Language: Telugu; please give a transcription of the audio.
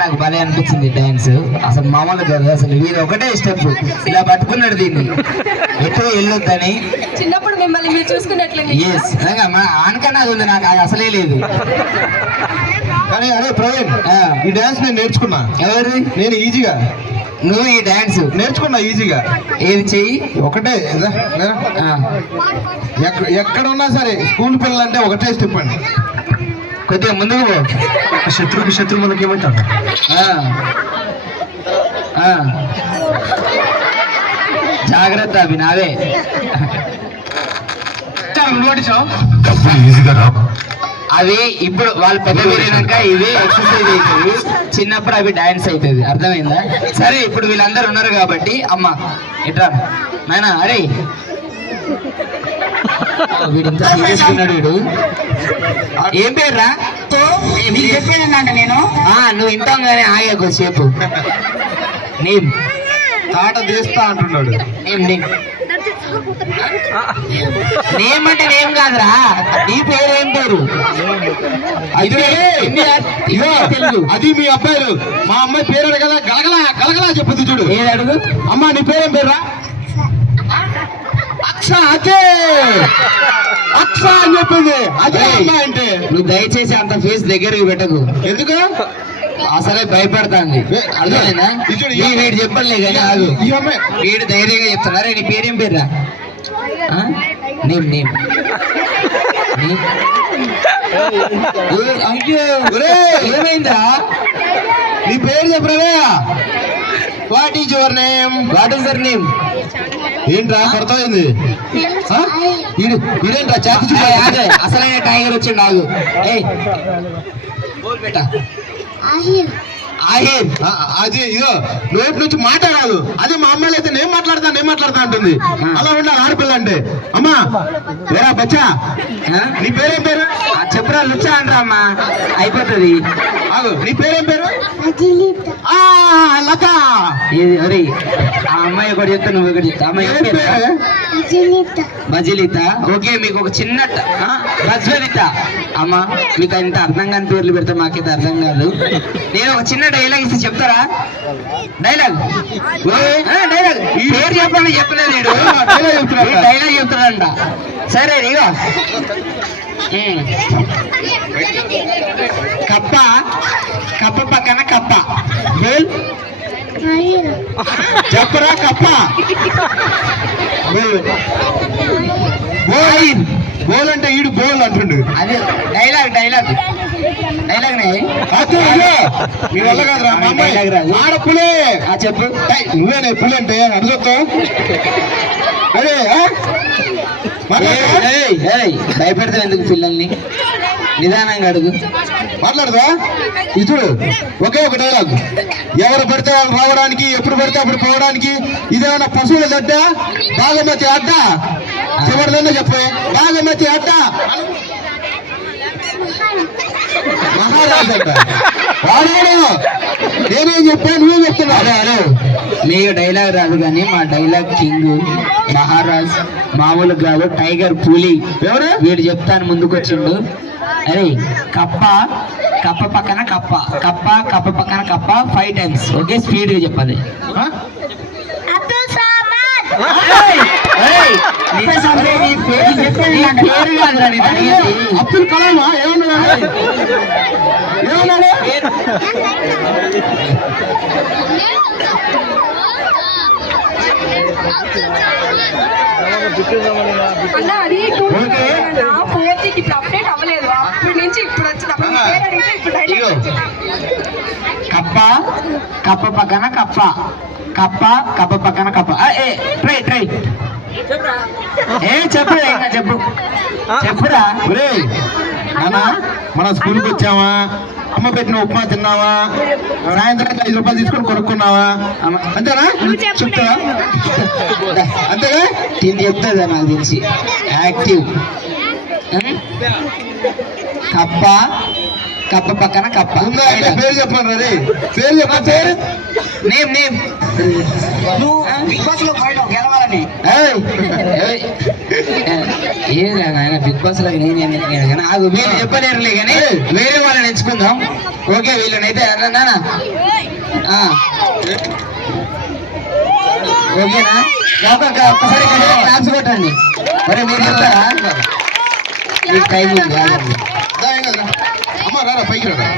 నాకు భలే అనిపించింది డాన్స్. అసలు మామూలు కాదు, అసలు వీడు ఒకటే స్టెప్ ఇలా పట్టుకున్నాడు దీన్ని ఎటు వెళ్ళొద్దని. చిన్నప్పుడు మిమ్మల్ని మీరు చూసుకున్నట్లేదు. ఎస్ ఆనకన్నా అది ఉంది, నాకు అది అసలే లేదు. కానీ అరే ప్రవీణ్, ఈ డాన్స్ నేను నేర్చుకున్నా. ఎవరు? నేను ఈజీగా. నువ్వు ఈ డాన్స్ నేర్చుకున్నా ఈజీగా. ఏది చెయ్యి ఒకటే ఎక్కడున్నా సరే స్కూల్ పిల్లలంటే ఒకటే స్టెప్ అండి. కొద్దిగా ముందుకు పో. శత్రువుకి శత్రువు మనకి ఏమవుతాడు. జాగ్రత్త, అవి నావే. అవి ఇప్పుడు వాళ్ళు పెద్ద పెరిగినాక ఇవి ఎక్సర్సైజ్ అవుతుంది, చిన్నప్పుడు అవి డాన్స్ అవుతుంది. అర్థమైందా? సరే, ఇప్పుడు వీళ్ళందరూ ఉన్నారు కాబట్టి అమ్మ ఎట్రా నాయనా. అరే వీడు ఇంత సీరియస్ ఉన్నాడు. వీడు ఏం పేర్రా? చెప్పానంట నేను. నువ్వు ఇంటాం కానీ ఆగే కొద్దిసేపు. నేమ్ తాట తీస్తా అంటున్నాడు. నేమ్ అంటే నేమ్ కాదురా, నీ పేరు ఏం పేరు? తెలుగు. అది మీ అబ్బాయిలు. మా అమ్మాయి పేరు కదా, గలగలా గలగలా చెప్పుద్ది చూడు. ఏది అడుగు. అమ్మా నీ పేరేం పేరురా? అక్ష. అదే అక్ష అని చెప్పింది. అదే అమ్మాయి అంటే. నువ్వు దయచేసి అంత ఫేస్ దగ్గరికి పెట్టకు. ఎందుకు? అసలే భయపడుతుంది. అర్థమైందా? వీడు చెప్పలే కానీ ఆగు. ఈ అమ్మాయి వీడు ధైర్యంగా చెప్తున్నారా. నీ పేరేం పేర్రా? నేమ్ నేమ్ అయ్యో ఏమైందా? నీ పేరు చెప్పరా? What is your name? What is there name? ఏంట్రా కొడతాయింది? ఇదేంట్రా చేతి అసలైన టైగర్ వచ్చిండు. ఆగు. ఆహిర్. అది ఇదో నోటి నుంచి మాట్లాడాదు. అదే మా అమ్మాయిలు అయితే నేను మాట్లాడతా అంటుంది. అలా ఉండాలి ఆడపిల్ల అంటే. అమ్మా వేరా బచ్చా, నీ పేరేం పేరు? చెప్పురా లుచ్చా అంటారా అమ్మా, అయిపోతుంది. ఆగు, నీ పేరేం పేరు? లత. అరే ఆ అమ్మాయి ఒకటి చెప్తా, నువ్వు ఒకటి చెప్తా. అమ్మాయి బజిలిత. ఓకే, మీకు ఒక చిన్న ప్రజ్వలిత. అమ్మా మీకు ఇంత అర్థం కాని పేర్లు పెడితే మాకైతే అర్థం కాదు. నేను ఒక చిన్న డైలాగ్ ఇస్తే చెప్తారా? డైలాగ్ డైలాగ్ పేరు చెప్పండి. చెప్పలేదు డైలాగ్ చెప్తాడంట. సరే ఇగో. కప్ప కప్ప పక్కన కప్ప. బోల్ చెప్పరా కప్ప. బోల్ అంటే ఈడు బోల్ అంటుండు. అది డైలాగ్ డైలాగ్ డైలాగ్ మీ వల్ల కాదురా. మా అమ్మాయి ఆడపులే. చెప్పు. నువ్వేనే పులి అంటే అడుగుతావు. అదే భయపెడతావు ఎందుకు పిల్లల్ని? నిదానంగా అడుగు. మాట్లాడదా? ఇతడు ఒకే ఒక డైలాగ్. ఎవరు పడితే వాళ్ళు రావడానికి, ఎప్పుడు పడితే అప్పుడు పోవడానికి. ఇదేమన్నా పశువుల దడ్డ, బాగమతి అడ్డ. చివరిదన్నా చెప్పు. బాగమతి అడ్డ మహారాజు అంట. నేనేం చెప్పాను, నువ్వే చెప్తున్నా. అదే అదే మీకు డైలాగ్ రాదు కానీ మా డైలాగ్ కింగ్ మహారాజ్ మామూలు కాదు, టైగర్ పులి. ఎవరు? వీడు చెప్తాను ముందుకొచ్చిండు. అరే కప్ప కప్ప పక్కన కప్ప, కప్ప కప్ప పక్కన కప్ప 5 times. ఓకే, స్పీడ్ గా చెప్పాలి. అబ్దుల్ కలామా? ఏమన్నాడు? అన్న అది పూర్తికి ఇప్పుడు అప్డేట్ అవ్వలేదు. అప్పటి నుంచి ఇప్పుడు వచ్చినప్పుడు కప్ప కప్ప పక్కన కప్ప, కప్ప కప్ప పక్కన కప్ప. ట్రై ట్రై చెప్పు ఇంకా చెప్పు చెప్పురా. నానా మన స్కూల్కి వచ్చావా? అమ్మ పెట్టిన ఉప్మా తిన్నావా? సాయంత్రం 5 రూపాయలు తీసుకొని కొనుక్కున్నావా? అంతేనా? చెప్తావా? అంతేగా? దీన్ని చెప్తుందా నాకు తెలిసి. యాక్టివ్ కప్ప కప్ప పక్కన కప్ప. పేరు చెప్పాను రే. పేరు చెప్ప. పేరు నేమ్ నేమ్. నువ్వు బిగ్ బాస్ లో గెలవాలని ఏది ఆయన బిగ్ బాస్ లో నేను కానీ నాకు వీళ్ళు చెప్పలేరులే కానీ వేరే వాళ్ళని ఎంచుకుందాం. ఓకే వీళ్ళనైతే నాన్న ఓకేనా? ఒక్కసారి క్లాప్స్ కొట్టండి. మరి మీరు చెప్తారా? మీకు టైం ఉంది. అమ్మ రారా పైకి రారా.